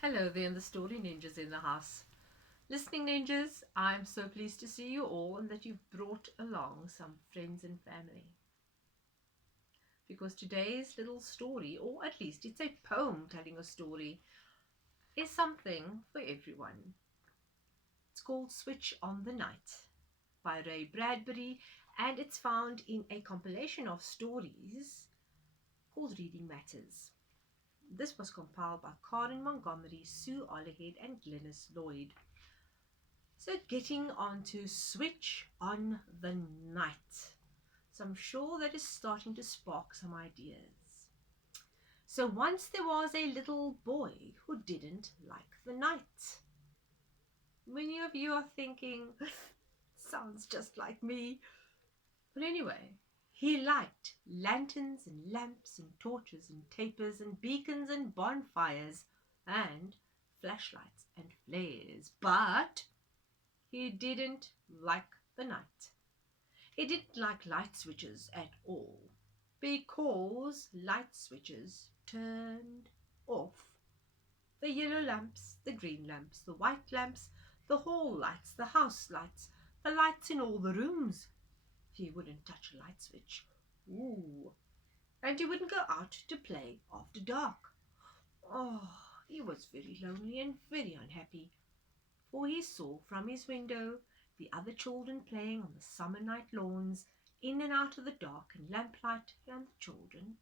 Hello there, the story ninjas in the house. Listening ninjas, I'm so pleased to see you all and that you've brought along some friends and family. Because today's little story, or at least it's a poem telling a story, is something for everyone. It's called Switch on the Night by Ray Bradbury, and it's found in a compilation of stories called Reading Matters. This was compiled by Karen Montgomery, Sue Ollerhead, and Glynis Lloyd. So getting on to Switch on the Night. So I'm sure that is starting to spark some ideas. So once there was a little boy who didn't like the night. Many of you are thinking, sounds just like me. But anyway, he liked lanterns and lamps and torches and tapers and beacons and bonfires and flashlights and flares. But he didn't like the night. He didn't like light switches at all because light switches turned off the yellow lamps, the green lamps, the white lamps, the hall lights, the house lights, the lights in all the rooms. He wouldn't touch a light switch. Ooh. And he wouldn't go out to play after dark. Oh, he was very lonely and very unhappy, for he saw from his window the other children playing on the summer night lawns, in and out of the dark and lamplight, and the children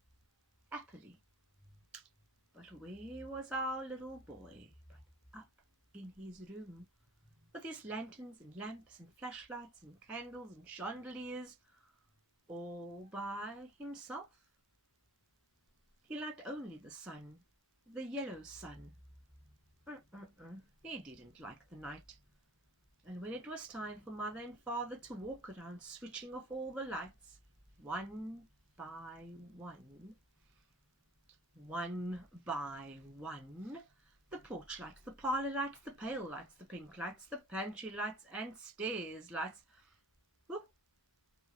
happily. But where was our little boy but up in his room, with his lanterns and lamps and flashlights and candles and chandeliers, all by himself? He liked only the sun, the yellow sun. He didn't like the night. And when it was time for mother and father to walk around switching off all the lights, one by one, the porch lights, the parlor lights, the pale lights, the pink lights, the pantry lights, and stairs lights, whoop,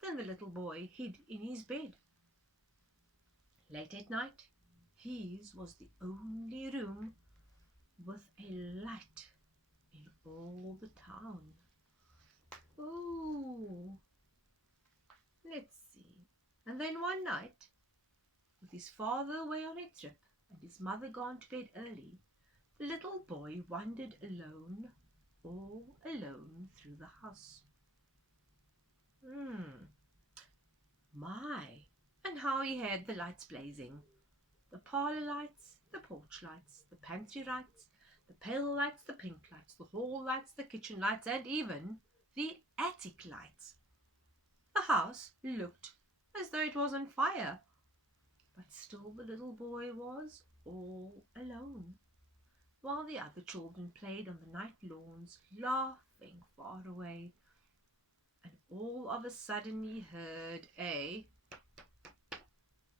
then the little boy hid in his bed. Late at night, his was the only room with a light in all the town. Ooh. Let's see. And then one night, with his father away on a trip and his mother gone to bed early, the little boy wandered alone, all alone through the house. My, and how he had the lights blazing. The parlor lights, the porch lights, the pantry lights, the pale lights, the pink lights, the hall lights, the kitchen lights, and even the attic lights. The house looked as though it was on fire. But still the little boy was all alone, while the other children played on the night lawns, laughing far away. And all of a sudden he heard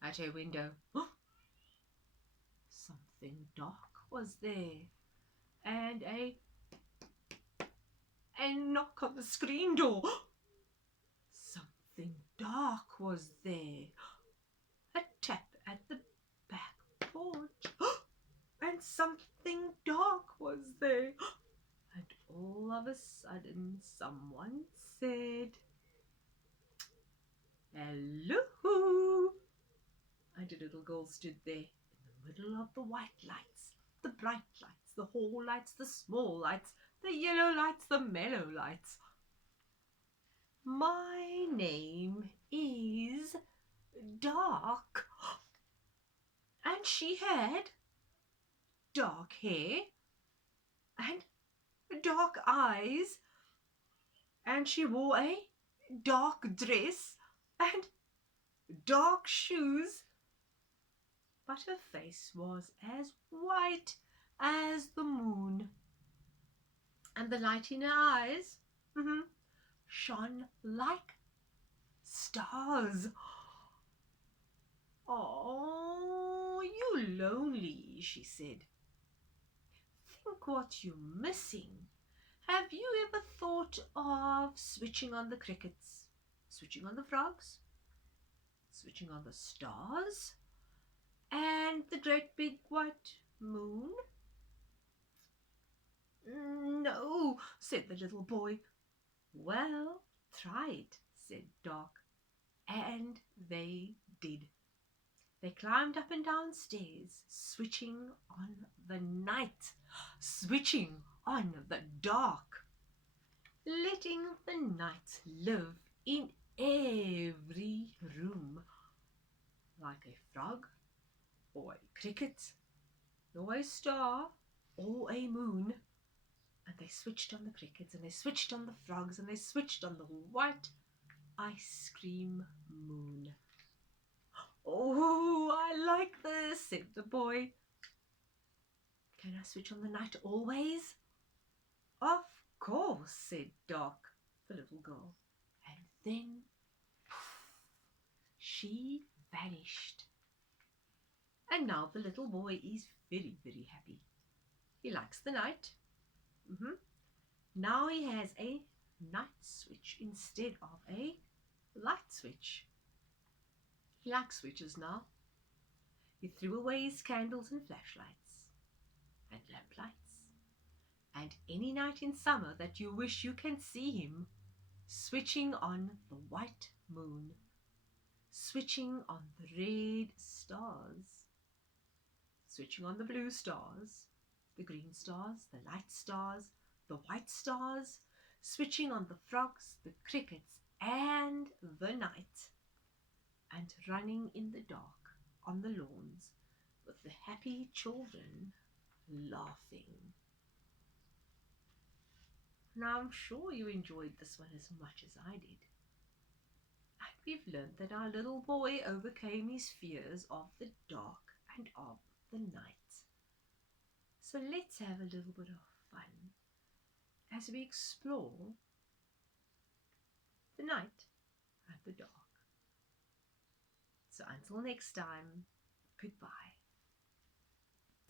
at a window. Something dark was there, and a knock on the screen door. Something dark was there. A tap at the back porch. And something dark was there. And all of a sudden someone said, "Hello." And a little girl stood there in the middle of the white lights, the bright lights, the hall lights, the small lights, the yellow lights, the mellow lights. "My name is Dark." And she had dark hair and dark eyes, and she wore a dark dress and dark shoes, but her face was as white as the moon, and the light in her eyes shone like stars. "Oh, you lonely," she said. "Think what you're missing. Have you ever thought of switching on the crickets, switching on the frogs, switching on the stars, and the great big white moon?" said the little boy. Well, try it, said Dark. And they did. They climbed up and down stairs, switching on the night, switching on the dark, letting the night live in every room, like a frog or a cricket or a star or a moon. And they switched on the crickets, and they switched on the frogs, and they switched on the white ice cream moon. Oh, I like this, said the boy. Can I switch on the night always? Of course, said Dark, the little girl. And then, poof, she vanished. And now the little boy is very, very happy. He likes the night. Now he has a night switch instead of a light switch. He likes switches now. He threw away his candles and flashlights and lamplights, and any night in summer that you wish you can see him, switching on the white moon, switching on the red stars, switching on the blue stars, the green stars, the light stars, the white stars, switching on the frogs, the crickets, and the night, and running in the dark on the lawns with the happy children laughing. Now I'm sure you enjoyed this one as much as I did. And we've learned that our little boy overcame his fears of the dark and of the night. So let's have a little bit of fun as we explore the night and the dark. So until next time, goodbye.